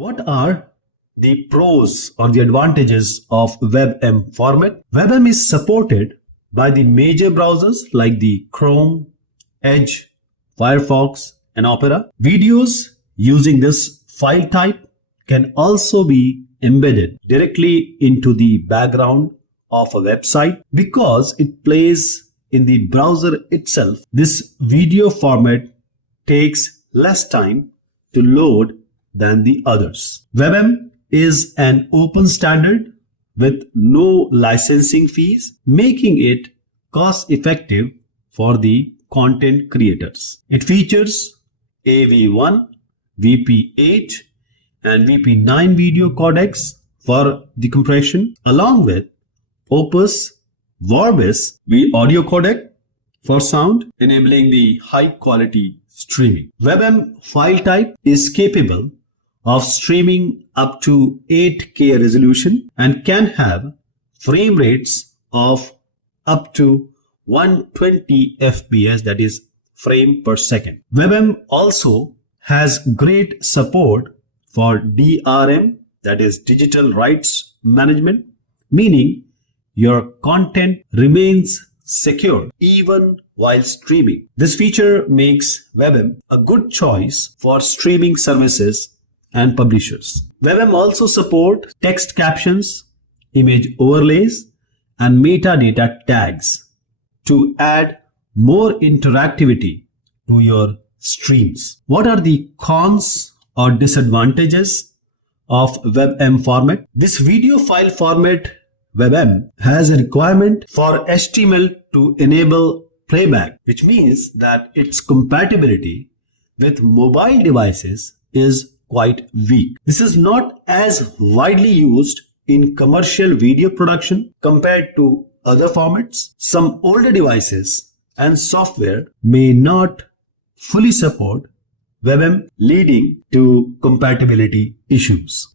What are the pros or the advantages of WebM format? WebM is supported by the major browsers like the Chrome, Edge, Firefox, and Opera. Videos using this file type can also be embedded directly into the background of a website because it plays in the browser itself. This video format takes less time to load than the others. WebM is an open standard with no licensing fees, making it cost effective for the content creators. It features AV1, WebP8, and WebP9 video codecs for the compression, along with Opus, Vorbis, the audio codec for sound, enabling the high quality streaming. WebM file type is capable of streaming up to 8K resolution and can have frame rates of up to 120 FPS, that is frame per second. WebM also has great support for DRM, that is digital rights management, meaning your content remains secure even while streaming. This feature makes WebM a good choice for streaming services and publishers. WebM also support text captions, image overlays, and metadata tags to add more interactivity to your streams. What are the cons or disadvantages of WebM format? This video file format WebM has a requirement for HTML to enable playback, which means that its compatibility with mobile devices is quite weak. This is not as widely used in commercial video production compared to other formats. Some older devices and software may not fully support WebM, leading to compatibility issues.